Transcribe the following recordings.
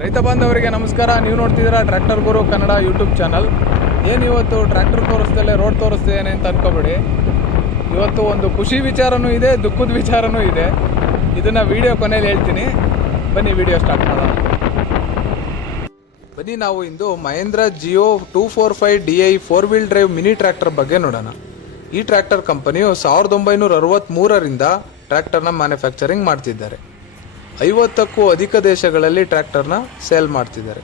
ರೈತ ಬಾಂಧವರಿಗೆ ನಮಸ್ಕಾರ. ನೀವು ನೋಡ್ತಿದ್ದೀರಾ tractor Guru Kannada YouTube channel. ಏನು ಇವತ್ತು ಟ್ರ್ಯಾಕ್ಟರ್ ತೋರಿಸ್ದಲ್ಲೇ ರೋಡ್ ತೋರಿಸ್ತೇನೆ ಅಂತ ಅನ್ಕೋಬೇಡಿ. ಇವತ್ತು ಒಂದು ಖುಷಿ ವಿಚಾರನೂ ಇದೆ, ದುಃಖದ ವಿಚಾರನೂ ಇದೆ. ಇದನ್ನು ವಿಡಿಯೋ ಕೊನೆಯಲ್ಲಿ ಹೇಳ್ತೀನಿ. ಬನ್ನಿ ವಿಡಿಯೋ ಸ್ಟಾರ್ಟ್ ಮಾಡೋಣ. ಬನ್ನಿ ನಾವು ಇಂದು Mahindra Jivo two four five D I four wheel drive mini tractor ಬಗ್ಗೆ ನೋಡೋಣ. ಈ ಟ್ರ್ಯಾಕ್ಟರ್ ಕಂಪನಿಯು ಸಾವಿರದ ಒಂಬೈನೂರ ಅರವತ್ತ್ಮೂರರಿಂದ ಟ್ರ್ಯಾಕ್ಟರ್ನ ಮ್ಯಾನುಫ್ಯಾಕ್ಚರಿಂಗ್ ಮಾಡ್ತಿದ್ದಾರೆ. ಐವತ್ತಕ್ಕೂ ಅಧಿಕ ದೇಶಗಳಲ್ಲಿ ಟ್ರ್ಯಾಕ್ಟರ್ನ ಸೇಲ್ ಮಾಡ್ತಿದ್ದಾರೆ.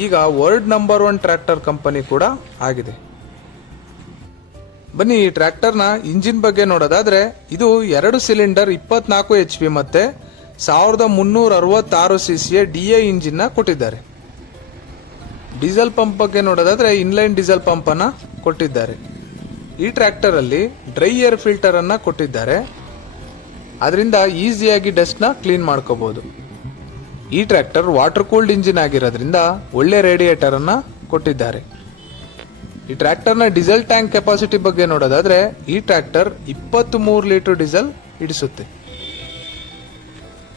ಈಗ world number one tractor company ಕೂಡ ಆಗಿದೆ. ಬನ್ನಿ, ಈ ಟ್ರ್ಯಾಕ್ಟರ್ನ ಇಂಜಿನ್ ಬಗ್ಗೆ ನೋಡೋದಾದ್ರೆ, ಇದು ಎರಡು ಸಿಲಿಂಡರ್ ಇಪ್ಪತ್ನಾಲ್ಕು ಎಚ್ ಪಿ ಮತ್ತೆ ಸಾವಿರದ ಮುನ್ನೂರ ಅರವತ್ತಾರು ಸಿ ಸಿಯ ಡಿ ಎ ಇಂಜಿನ್ನ ಕೊಟ್ಟಿದ್ದಾರೆ. ಡೀಸೆಲ್ ಪಂಪ್ ಬಗ್ಗೆ ನೋಡೋದಾದ್ರೆ, ಇನ್ಲೈನ್ ಡೀಸೆಲ್ ಪಂಪ್ ಅನ್ನ ಕೊಟ್ಟಿದ್ದಾರೆ. ಈ ಟ್ರ್ಯಾಕ್ಟರಲ್ಲಿ ಡ್ರೈ ಏರ್ ಫಿಲ್ಟರ್ ಅನ್ನ ಕೊಟ್ಟಿದ್ದಾರೆ. ಅದರಿಂದ ಈಸಿಯಾಗಿ ಡಸ್ಟ್ನ ಕ್ಲೀನ್ ಮಾಡ್ಕೋಬಹುದು ಈ ಟ್ರ್ಯಾಕ್ಟರ್ ವಾಟರ್ ಕೂಲ್ಡ್ ಇಂಜಿನ್ ಆಗಿರೋದ್ರಿಂದ ಒಳ್ಳೆ ರೇಡಿಯೇಟರ್ ಅನ್ನ ಕೊಟ್ಟಿದ್ದಾರೆ. ಈ ಟ್ರ್ಯಾಕ್ಟರ್ನ ಡೀಸೆಲ್ ಟ್ಯಾಂಕ್ ಕೆಪಾಸಿಟಿ ಬಗ್ಗೆ ನೋಡೋದಾದ್ರೆ ಈ ಟ್ರ್ಯಾಕ್ಟರ್ ಇಪ್ಪತ್ತ್ ಮೂರು ಲೀಟರ್ ಡೀಸೆಲ್ ಹಿಡಿಸುತ್ತೆ.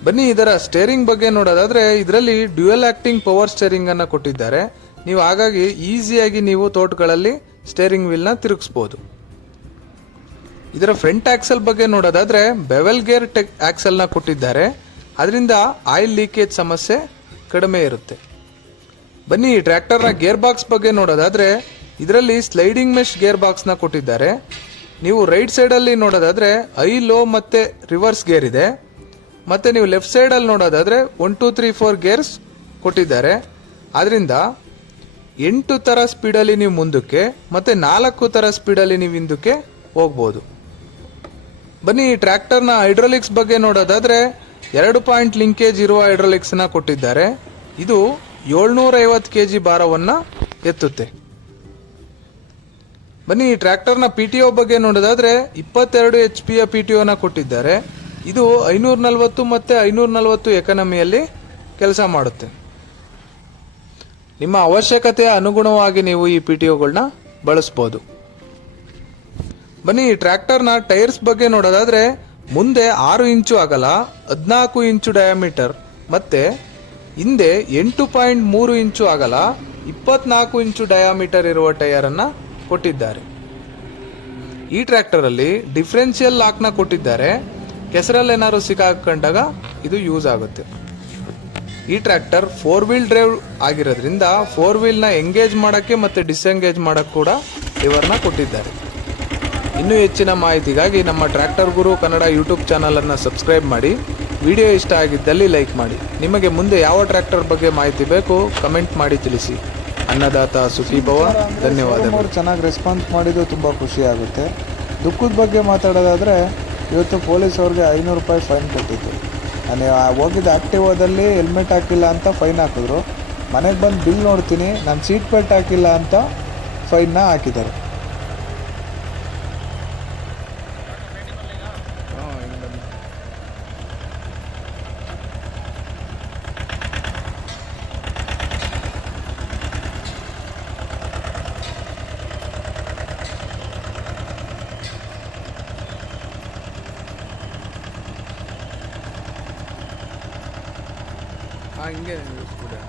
ಬನ್ನಿ ಇದರ ಸ್ಟೇರಿಂಗ್ ಬಗ್ಗೆ ನೋಡೋದಾದ್ರೆ ಇದರಲ್ಲಿ ಡ್ಯುಯಲ್ ಆಕ್ಟಿಂಗ್ ಪವರ್ ಸ್ಟೇರಿಂಗ್ ಅನ್ನ ಕೊಟ್ಟಿದ್ದಾರೆ. ನೀವು ಹಾಗಾಗಿ ಈಸಿಯಾಗಿ ನೀವು ತೋಟಗಳಲ್ಲಿ ಸ್ಟೇರಿಂಗ್ ವೀಲ್ನ ತಿರುಗಿಸ್ಬೋದು. ಇದರ ಫ್ರಂಟ್ ಆಕ್ಸೆಲ್ ಬಗ್ಗೆ ನೋಡೋದಾದ್ರೆ ಬೆವೆಲ್ ಗೇರ್ ಟೆಕ್ ಆಕ್ಸೆಲ್ನ ಕೊಟ್ಟಿದ್ದಾರೆ. ಅದರಿಂದ ಆಯಿಲ್ ಲೀಕೇಜ್ ಸಮಸ್ಯೆ ಕಡಿಮೆ ಇರುತ್ತೆ. ಬನ್ನಿ ಟ್ರ್ಯಾಕ್ಟರ್ನ ಗೇರ್ ಬಾಕ್ಸ್ ಬಗ್ಗೆ ನೋಡೋದಾದ್ರೆ ಇದರಲ್ಲಿ ಸ್ಲೈಡಿಂಗ್ ಮೆಶ್ ಗೇರ್ ಬಾಕ್ಸ್ನ ಕೊಟ್ಟಿದ್ದಾರೆ. ನೀವು ರೈಟ್ ಸೈಡಲ್ಲಿ ನೋಡೋದಾದ್ರೆ ಐ ಲೋ ಮತ್ತೆ ರಿವರ್ಸ್ ಗೇರ್ ಇದೆ. ಮತ್ತೆ ನೀವು ಲೆಫ್ಟ್ ಸೈಡಲ್ಲಿ ನೋಡೋದಾದ್ರೆ one two three four gears ಕೊಟ್ಟಿದ್ದಾರೆ. ಅದರಿಂದ ಎಂಟು ಥರ ಸ್ಪೀಡಲ್ಲಿ ನೀವು ಮುಂದಕ್ಕೆ ಮತ್ತೆ ನಾಲ್ಕು ಥರ ಸ್ಪೀಡಲ್ಲಿ ನೀವು ಹಿಂದಕ್ಕೆ ಹೋಗ್ಬೋದು. ಬನ್ನಿ ಟ್ರ್ಯಾಕ್ಟರ್ನ ಹೈಡ್ರೋಲಿಕ್ಸ್ ಬಗ್ಗೆ ನೋಡೋದಾದ್ರೆ ಎರಡು ಪಾಯಿಂಟ್ ಲಿಂಕೇಜ್ ಇರುವ ಹೈಡ್ರೋಲಿಕ್ಸ್ನ ಕೊಟ್ಟಿದ್ದಾರೆ. ಇದು ಏಳ್ನೂರ ಐವತ್ತು ಕೆ ಜಿ ಭಾರವನ್ನು ಎತ್ತುತ್ತೆ. ಬನ್ನಿ ಟ್ರ್ಯಾಕ್ಟರ್ನ ಪಿ ಟಿ ಒ ಬಗ್ಗೆ ನೋಡೋದಾದ್ರೆ ಇಪ್ಪತ್ತೆರಡು ಎಚ್ ಪಿಯ ಪಿ ಟಿ ಒನ ಕೊಟ್ಟಿದ್ದಾರೆ. ಇದು ಐನೂರ ನಲವತ್ತು ಮತ್ತು ಐನೂರ ನಲವತ್ತು ಎಕನಮಿಯಲ್ಲಿ ಕೆಲಸ ಮಾಡುತ್ತೆ. ನಿಮ್ಮ ಅವಶ್ಯಕತೆಯ ಅನುಗುಣವಾಗಿ ನೀವು ಈ ಪಿ ಟಿ ಒಗಳನ್ನ ಬಳಸ್ಬೋದು. ಬನ್ನಿ ಟ್ರ್ಯಾಕ್ಟರ್ನ ಟೈರ್ಸ್ ಬಗ್ಗೆ ನೋಡೋದಾದ್ರೆ ಮುಂದೆ ಆರು ಇಂಚು ಅಗಲ, ಹದಿನಾಲ್ಕು ಇಂಚು ಡಯಾಮೀಟರ್ ಮತ್ತೆ ಹಿಂದೆ ಎಂಟು ಪಾಯಿಂಟ್ ಮೂರು ಇಂಚು ಅಗಲ, ಇಪ್ಪತ್ನಾಲ್ಕು ಇಂಚು ಡಯಾಮೀಟರ್ ಇರುವ ಟೈರ್ ಅನ್ನ ಕೊಟ್ಟಿದ್ದಾರೆ. ಈ ಟ್ರ್ಯಾಕ್ಟರಲ್ಲಿ ಡಿಫ್ರೆನ್ಷಿಯಲ್ ಲಾಕ್ನ ಕೊಟ್ಟಿದ್ದಾರೆ. ಕೆಸರಲ್ಲಿ ಏನಾದ್ರು ಸಿಕ್ಕಾಕೊಂಡಾಗ ಇದು ಯೂಸ್ ಆಗುತ್ತೆ. ಈ ಟ್ರ್ಯಾಕ್ಟರ್ ಫೋರ್ ವೀಲ್ ಡ್ರೈವ್ ಆಗಿರೋದ್ರಿಂದ ಫೋರ್ ವೀಲ್ನ ಎಂಗೇಜ್ ಮಾಡೋಕ್ಕೆ ಮತ್ತು ಡಿಸ್ಎಂಗೇಜ್ ಮಾಡೋಕ್ಕೆ ಕೂಡ ಇವರನ್ನ ಕೊಟ್ಟಿದ್ದಾರೆ. ಇನ್ನೂ ಹೆಚ್ಚಿನ ಮಾಹಿತಿಗಾಗಿ ನಮ್ಮ ಟ್ರ್ಯಾಕ್ಟರ್ ಗುರು ಕನ್ನಡ ಯೂಟ್ಯೂಬ್ ಚಾನಲನ್ನು ಸಬ್ಸ್ಕ್ರೈಬ್ ಮಾಡಿ. ವಿಡಿಯೋ ಇಷ್ಟ ಆಗಿದ್ದಲ್ಲಿ ಲೈಕ್ ಮಾಡಿ. ನಿಮಗೆ ಮುಂದೆ ಯಾವ ಟ್ರ್ಯಾಕ್ಟರ್ ಬಗ್ಗೆ ಮಾಹಿತಿ ಬೇಕು ಕಮೆಂಟ್ ಮಾಡಿ ತಿಳಿಸಿ. ಅನ್ನದಾತ ಸುಖಿ ಭವ, ಧನ್ಯವಾದಗಳು. ಚೆನ್ನಾಗಿ ರೆಸ್ಪಾನ್ಸ್ ಮಾಡಿದ್ದು ತುಂಬ ಖುಷಿ ಆಗುತ್ತೆ. ದುಃಖದ ಬಗ್ಗೆ ಮಾತಾಡೋದಾದರೆ, ಇವತ್ತು ಪೊಲೀಸ್ ಅವ್ರಿಗೆ ಐನೂರು ರೂಪಾಯಿ ಫೈನ್ ಕೊಟ್ಟಿತ್ತು ನಾನು ಹೋಗಿದ್ದ ಆ್ಯಕ್ಟಿವಾದಲ್ಲಿ ಹೆಲ್ಮೆಟ್ ಹಾಕಿಲ್ಲ ಅಂತ ಫೈನ್ ಹಾಕಿದ್ರು. ಮನೆಗೆ ಬಂದು ಬಿಲ್ ನೋಡ್ತೀನಿ, ನಾನು ಸೀಟ್ ಬೆಲ್ಟ್ ಹಾಕಿಲ್ಲ ಅಂತ ಫೈನ್ನ ಹಾಕಿದ್ದಾರೆ. ஆ இங்கே ஸ்கூலு